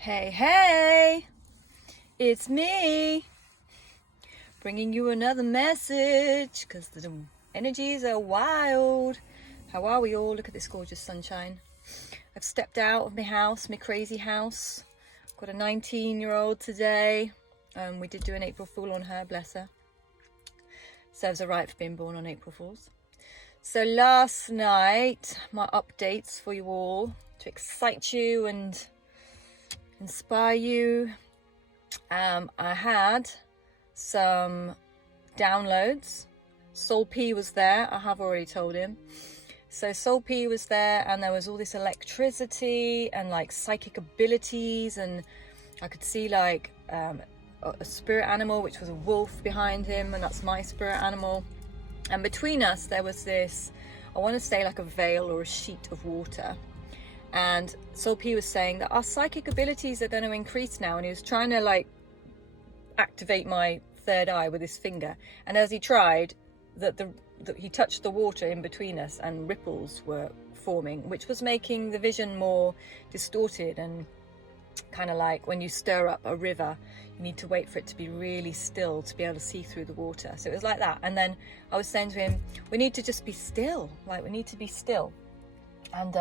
Hey, hey, it's me bringing you another message because the energies are wild. How are we all? Look at this gorgeous sunshine. I've stepped out of my house, my crazy house. I've got a 19-year-old today. We did do an April Fool on her, bless her. Serves her right for being born on April Fools. So last night, my updates for you all to excite you and inspire you. I had some downloads. Soul P was there. I have already told him. So Soul P was there, and there was all this electricity and like psychic abilities, and I could see like a spirit animal, which was a wolf behind him, and that's my spirit animal. And between us there was this, I want to say like a veil or a sheet of water. And Soul P was saying that our psychic abilities are going to increase now, and he was trying to like activate my third eye with his finger, and as he tried, he touched the water in between us and ripples were forming, which was making the vision more distorted, and kind of like when you stir up a river, you need to wait for it to be really still to be able to see through the water. So it was like that. And then I was saying to him, we need to just be still, like we need to be still. And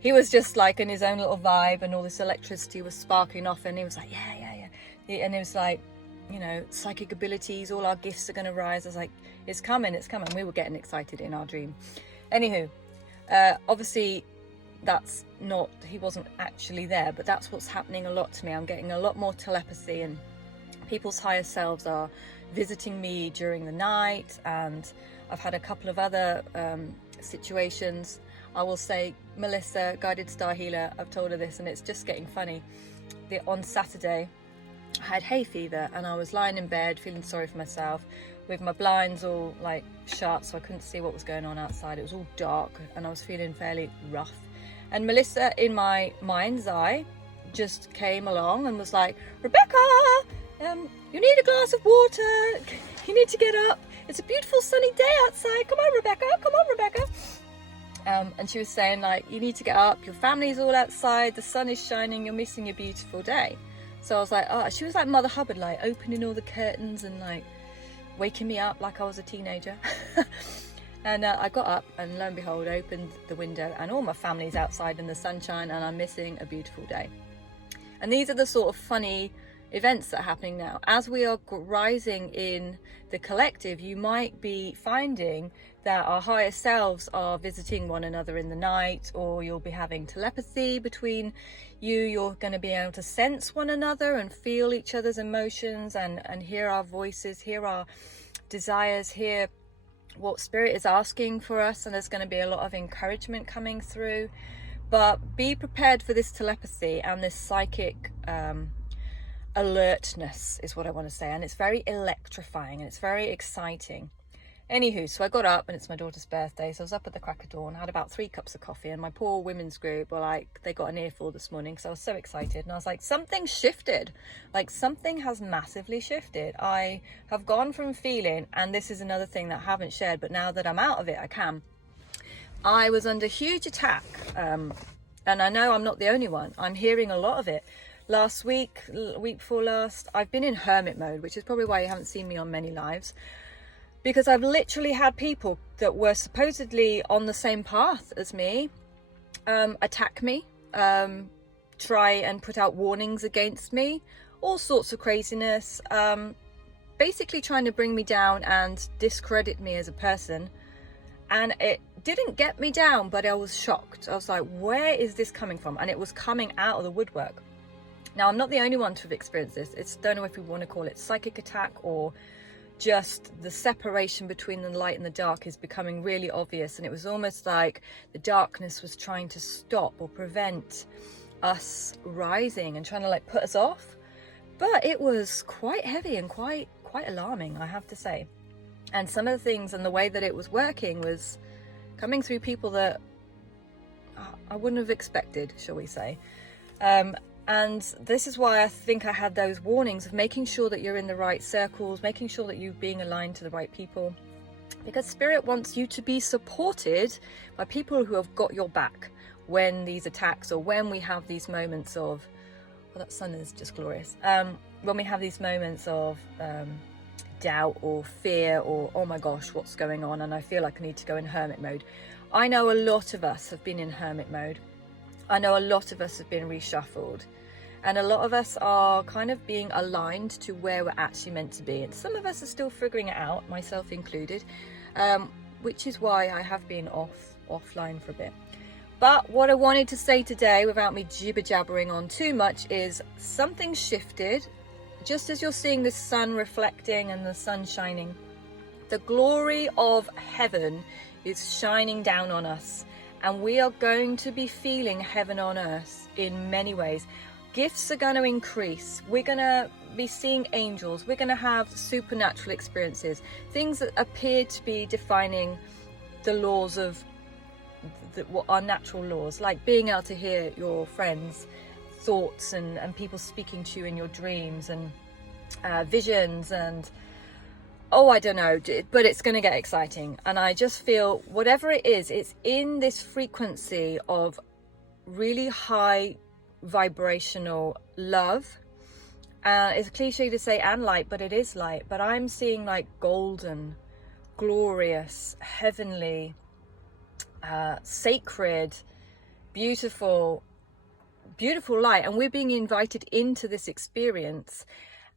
he was just like in his own little vibe, and all this electricity was sparking off, and he was like, yeah. And it was like, you know, psychic abilities, all our gifts are going to rise. I was like, it's coming. We were getting excited in our dream. Anywho, obviously that's not, he wasn't actually there, but that's what's happening a lot to me. I'm getting a lot more telepathy, and people's higher selves are visiting me during the night. And I've had a couple of other situations. I will say, Melissa, guided star healer, I've told her this, and it's just getting funny. On Saturday, I had hay fever, and I was lying in bed feeling sorry for myself with my blinds all like shut, so I couldn't see what was going on outside. It was all dark, and I was feeling fairly rough. And Melissa, in my mind's eye, just came along and was like, Rebecca, you need a glass of water. You need to get up. It's a beautiful sunny day outside. Come on, Rebecca. And she was saying, like, you need to get up. Your family's all outside. The sun is shining. You're missing a beautiful day. So I was like, oh, she was like Mother Hubbard, like opening all the curtains and like waking me up like I was a teenager. And I got up, and lo and behold, opened the window, and all my family's outside in the sunshine, and I'm missing a beautiful day. And these are the sort of funny events that are happening now. As we are rising in the collective, you might be finding that our higher selves are visiting one another in the night, or you'll be having telepathy between you. You're going to be able to sense one another and feel each other's emotions, and hear our voices, hear our desires, hear what spirit is asking for us. And there's going to be a lot of encouragement coming through. But be prepared for this telepathy and this psychic alertness is what I want to say. And it's very electrifying, and it's very exciting. Anywho, so I got up, and it's my daughter's birthday, so I was up at the crack of dawn, had about 3 cups of coffee, and my poor women's group were like, they got an earful this morning, because I was so excited. And I was like, something shifted, like something has massively shifted. I have gone from feeling, and this is another thing that I haven't shared, but now that I'm out of it, I can. I was under huge attack, and I know I'm not the only one. I'm hearing a lot of it. Last week, week before last, I've been in hermit mode, which is probably why you haven't seen me on many lives, because I've literally had people that were supposedly on the same path as me attack me, try and put out warnings against me, all sorts of craziness, basically trying to bring me down and discredit me as a person. And it didn't get me down, but I was shocked. I was like, where is this coming from? And it was coming out of the woodwork. Now, I'm not the only one to have experienced this. It's, don't know if we want to call it psychic attack, or just the separation between the light and the dark is becoming really obvious. And it was almost like the darkness was trying to stop or prevent us rising and trying to like put us off. But it was quite heavy and quite alarming, I have to say. And some of the things and the way that it was working was coming through people that I wouldn't have expected, shall we say. And this is why I think I had those warnings of making sure that you're in the right circles, making sure that you're being aligned to the right people, because Spirit wants you to be supported by people who have got your back when these attacks, or when we have these moments of that sun is just glorious. When we have these moments of doubt or fear or, oh my gosh, what's going on? And I feel like I need to go in hermit mode. I know a lot of us have been in hermit mode. I know a lot of us have been reshuffled. And a lot of us are kind of being aligned to where we're actually meant to be. And some of us are still figuring it out, myself included, which is why I have been offline for a bit. But what I wanted to say today, without me jibber-jabbering on too much, is something shifted. Just as you're seeing the sun reflecting and the sun shining, the glory of heaven is shining down on us. And we are going to be feeling heaven on earth in many ways. Gifts are going to increase. We're going to be seeing angels. We're going to have supernatural experiences. Things that appear to be defining the laws of what are natural laws, like being able to hear your friends' thoughts and people speaking to you in your dreams and visions and I don't know, but it's going to get exciting. And I just feel whatever it is, it's in this frequency of really high vibrational love. It's a cliche to say and light, but it is light. But I'm seeing like golden, glorious, heavenly, sacred, beautiful light, and we're being invited into this experience.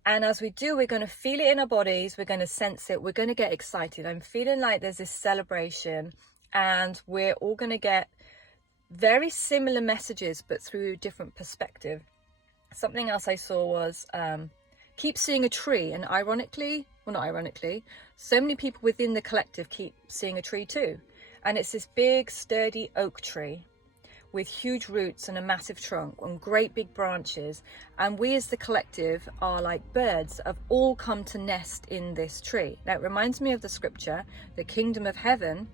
And as we do, we're going to feel it in our bodies, we're going to sense it, we're going to get excited. I'm feeling like there's this celebration, and we're all going to get very similar messages but through different perspective. Something else I saw was keep seeing a tree, and not ironically, so many people within the collective keep seeing a tree too. And it's this big sturdy oak tree with huge roots and a massive trunk and great big branches. And we as the collective are like birds that have all come to nest in this tree. Now it reminds me of the scripture, the kingdom of heaven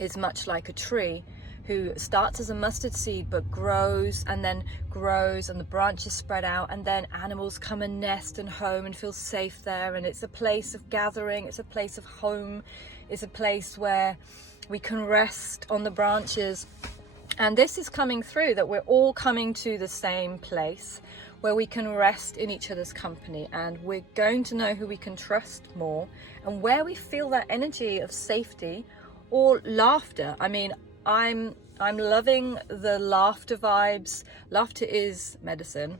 is much like a tree who starts as a mustard seed but grows and then grows, and the branches spread out, and then animals come and nest and home and feel safe there. And it's a place of gathering, it's a place of home, it's a place where we can rest on the branches. And this is coming through, that we're all coming to the same place where we can rest in each other's company, and we're going to know who we can trust more, and where we feel that energy of safety or laughter. I mean, I'm loving the laughter vibes. Laughter is medicine.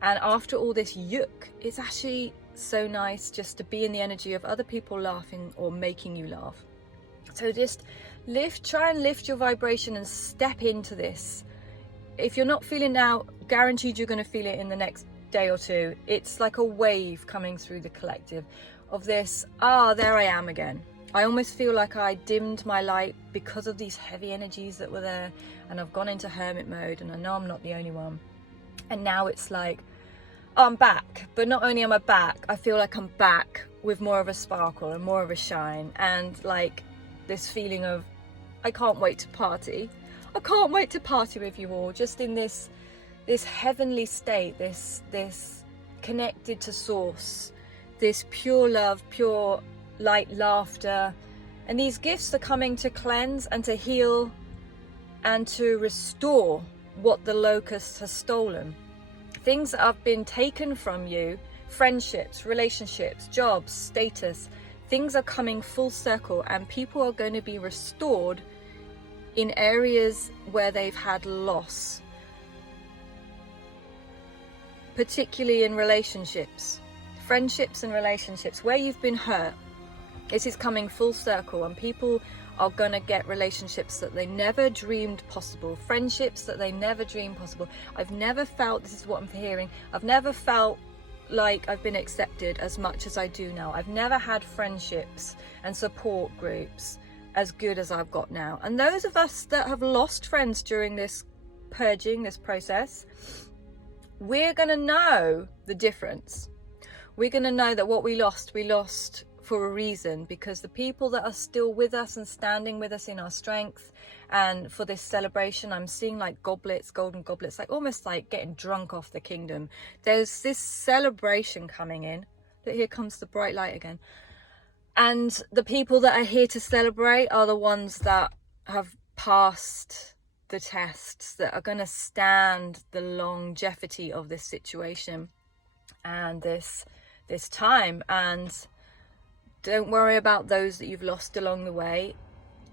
And after all this yuck, it's actually so nice just to be in the energy of other people laughing or making you laugh. So just try and lift your vibration and step into this. If you're not feeling now, guaranteed you're going to feel it in the next day or two. It's like a wave coming through the collective of this, there I am again. I almost feel like I dimmed my light because of these heavy energies that were there, and I've gone into hermit mode, and I know I'm not the only one. And now it's like, I'm back. But not only am I back, I feel like I'm back with more of a sparkle and more of a shine, and like this feeling of, I can't wait to party. I can't wait to party with you all, just in this heavenly state, this connected to source, this pure love, pure light, laughter. And these gifts are coming to cleanse and to heal and to restore what the locust has stolen. Things that have been taken from you, friendships, relationships, jobs, status, things are coming full circle, and people are going to be restored in areas where they've had loss, particularly in relationships, friendships and relationships where you've been hurt. This is coming full circle, and people are going to get relationships that they never dreamed possible, friendships that they never dreamed possible. I've never felt, this is what I'm hearing, I've never felt like I've been accepted as much as I do now. I've never had friendships and support groups as good as I've got now. And those of us that have lost friends during this purging, this process, we're going to know the difference. We're going to know that what we lost for a reason, because the people that are still with us and standing with us in our strength, and for this celebration, I'm seeing like goblets, golden goblets, like almost like getting drunk off the kingdom. There's this celebration coming in. But here comes the bright light again. And the people that are here to celebrate are the ones that have passed the tests, that are going to stand the longevity of this situation and this time. And don't worry about those that you've lost along the way.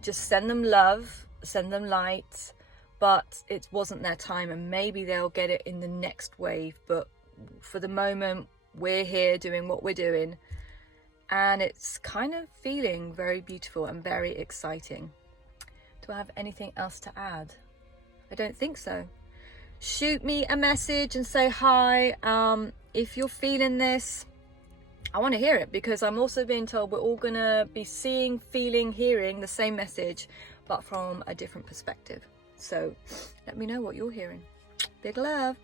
Just send them love, send them light, but it wasn't their time, and maybe they'll get it in the next wave. But for the moment, we're here doing what we're doing, and it's kind of feeling very beautiful and very exciting. Do I have anything else to add? I don't think so. Shoot me a message and say hi. If you're feeling this, I want to hear it, because I'm also being told we're all going to be seeing, feeling, hearing the same message, but from a different perspective. So let me know what you're hearing. Big love.